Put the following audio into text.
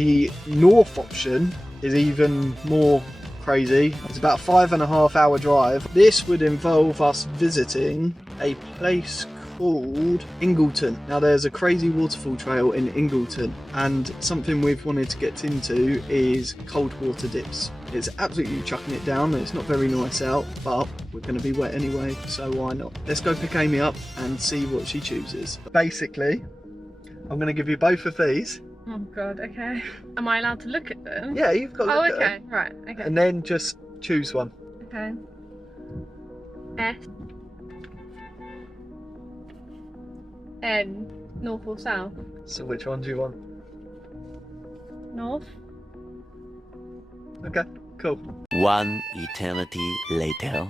The north option is even more crazy. It's about a 5.5 hour drive. This would involve us visiting a place called Ingleton. Now there's a crazy waterfall trail in Ingleton, and something we've wanted to get into is cold water dips. It's absolutely chucking it down. It's not very nice out, but we're going to be wet anyway, so why not? Let's go pick Amy up and see what she chooses. Basically, I'm going to give you both of these. Oh god, okay. Am I allowed to look at them? Yeah, you've got to look at them. Right, okay. And then just choose one. Okay. S. N. North or south? So which one do you want? North. Okay, cool. One eternity later.